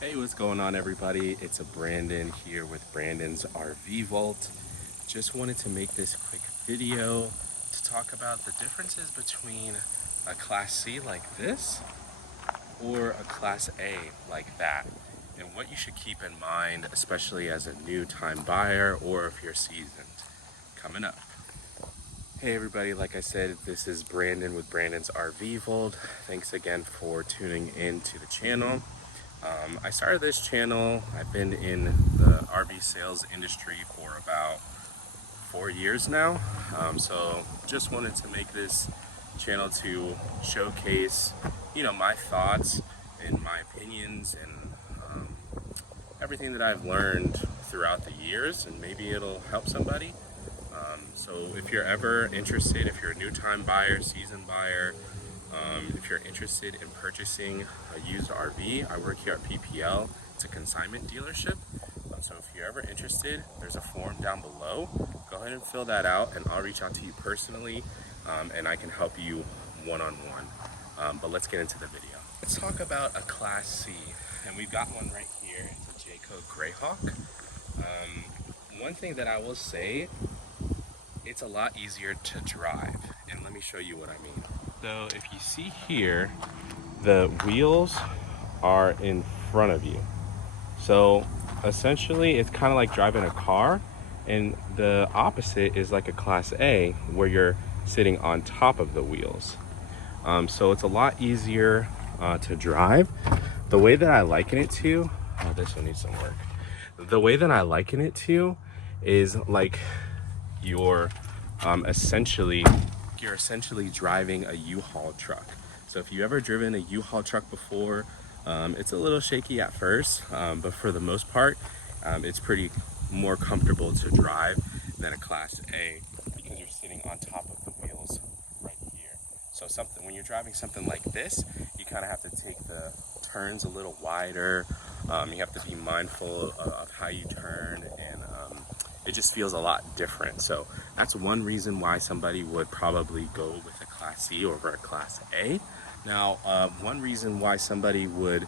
Hey, what's going on, everybody? It's a Brandon here with Brandon's RV Vault. Just wanted to make this quick video to talk about the differences between a Class C like this or a Class A like that, and what you should keep in mind, especially as a new time buyer or if you're seasoned. Coming up. Hey everybody, like I said, this is Brandon with Brandon's RV Vault. Thanks again for tuning in to the channel. I started this channel, I've been in the RV sales industry for about 4 years now. So just wanted to make this channel to showcase, my thoughts and my opinions and everything that I've learned throughout the years, and maybe it'll help somebody. So if you're ever interested, if you're a new time buyer, seasoned buyer, if you're interested in purchasing a used RV, I work here at PPL. It's a consignment dealership. So if you're ever interested, there's a form down below. Go ahead and fill that out and I'll reach out to you personally, and I can help you one-on-one. But let's get into the video. Let's talk about a Class C, and we've got one right here. It's a Jayco Greyhawk. One thing that I will say, it's a lot easier to drive, and let me show you what I mean. So if you see here, the wheels are in front of you. So essentially it's kind of like driving a car, and the opposite is like a Class A where you're sitting on top of the wheels. So it's a lot easier to drive. The way that I liken it to, oh, this one needs some work. The way that I liken it to is like you're essentially driving a U-Haul truck. So if you ever driven a U-Haul truck before, it's a little shaky at first, but for the most part, it's pretty more comfortable to drive than a Class A because you're sitting on top of the wheels right here. So when you're driving something like this, you kind of have to take the turns a little wider. You have to be mindful of how you turn, and it just feels a lot different. So that's one reason why somebody would probably go with a Class C over a Class A. Now, one reason why somebody would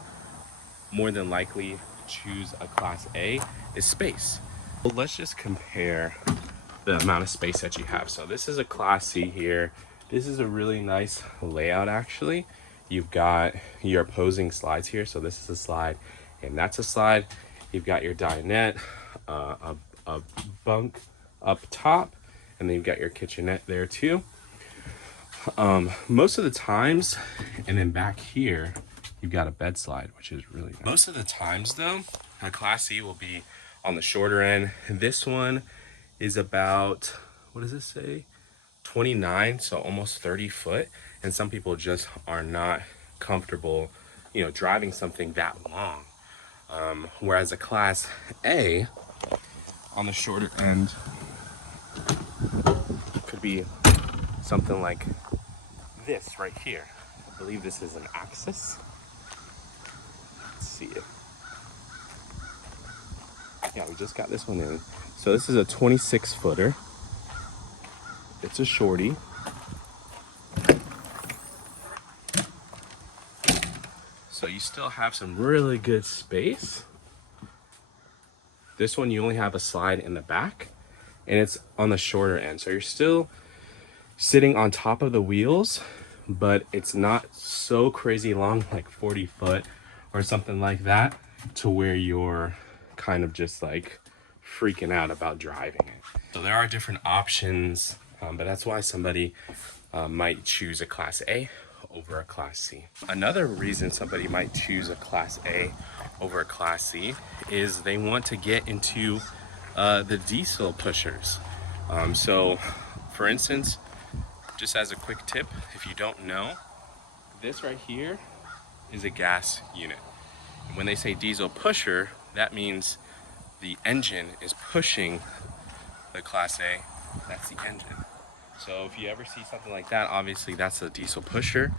more than likely choose a Class A is space. Well, let's just compare the amount of space that you have. So this is a Class C here. This is a really nice layout, actually. You've got your opposing slides here. So this is a slide and that's a slide. You've got your dinette, a bunk up top, and then you've got your kitchenette there too. Most of the times, and then back here, you've got a bed slide, which is really nice. Most of the times though, a Class C will be on the shorter end. This one is about, what does it say? 29, so almost 30 foot. And some people just are not comfortable, driving something that long. Whereas a Class A on the shorter end could be something like this right here. I believe this is an Axis. Let's see it. Yeah, we just got this one in. So this is a 26 footer. It's a shorty. So you still have some really good space. This one, you only have a slide in the back, and it's on the shorter end. So you're still sitting on top of the wheels, but it's not so crazy long, like 40 foot or something like that, to where you're kind of just like freaking out about driving it. So there are different options, but that's why somebody might choose a Class A over a Class C. Another reason somebody might choose a Class A over a Class C is they want to get into the diesel pushers. So for instance, just as a quick tip, if you don't know, this right here is a gas unit. And when they say diesel pusher, that means the engine is pushing the Class A. That's the engine. So if you ever see something like that, obviously that's a diesel pusher.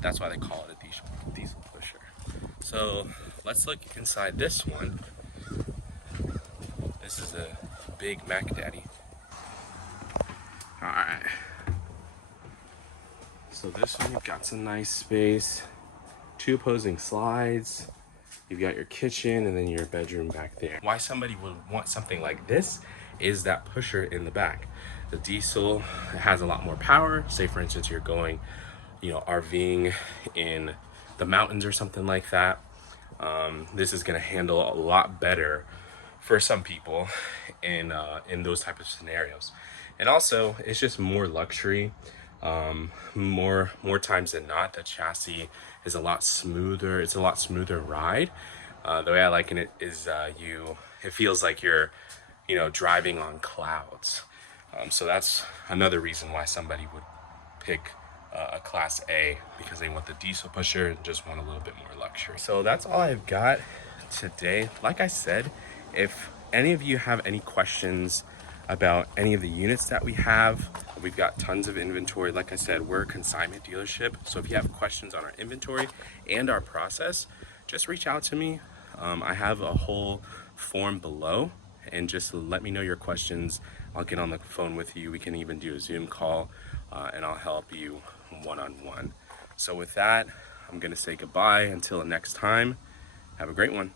That's why they call it a diesel pusher. So let's look inside this one. This is a big Mac Daddy. All right. So this one, you've got some nice space, two opposing slides. You've got your kitchen and then your bedroom back there. Why somebody would want something like this is that pusher in the back. The diesel has a lot more power. Say for instance, you're going, RVing in the mountains or something like that. This is gonna handle a lot better for some people in those type of scenarios. And also, it's just more luxury. More times than not, the chassis is a lot smoother. It's a lot smoother ride. The way I liken it is, it feels like you're, driving on clouds. So that's another reason why somebody would pick a Class A, because they want the diesel pusher and just want a little bit more luxury. So that's all I've got today. Like I said, if any of you have any questions about any of the units that we have, we've got tons of inventory. Like I said, we're a consignment dealership. So if you have questions on our inventory and our process, just reach out to me. I have a whole form below, and just let me know your questions. I'll get on the phone with you. We can even do a Zoom call, and I'll help you one-on-one. So with that, I'm gonna say goodbye until next time. Have a great one.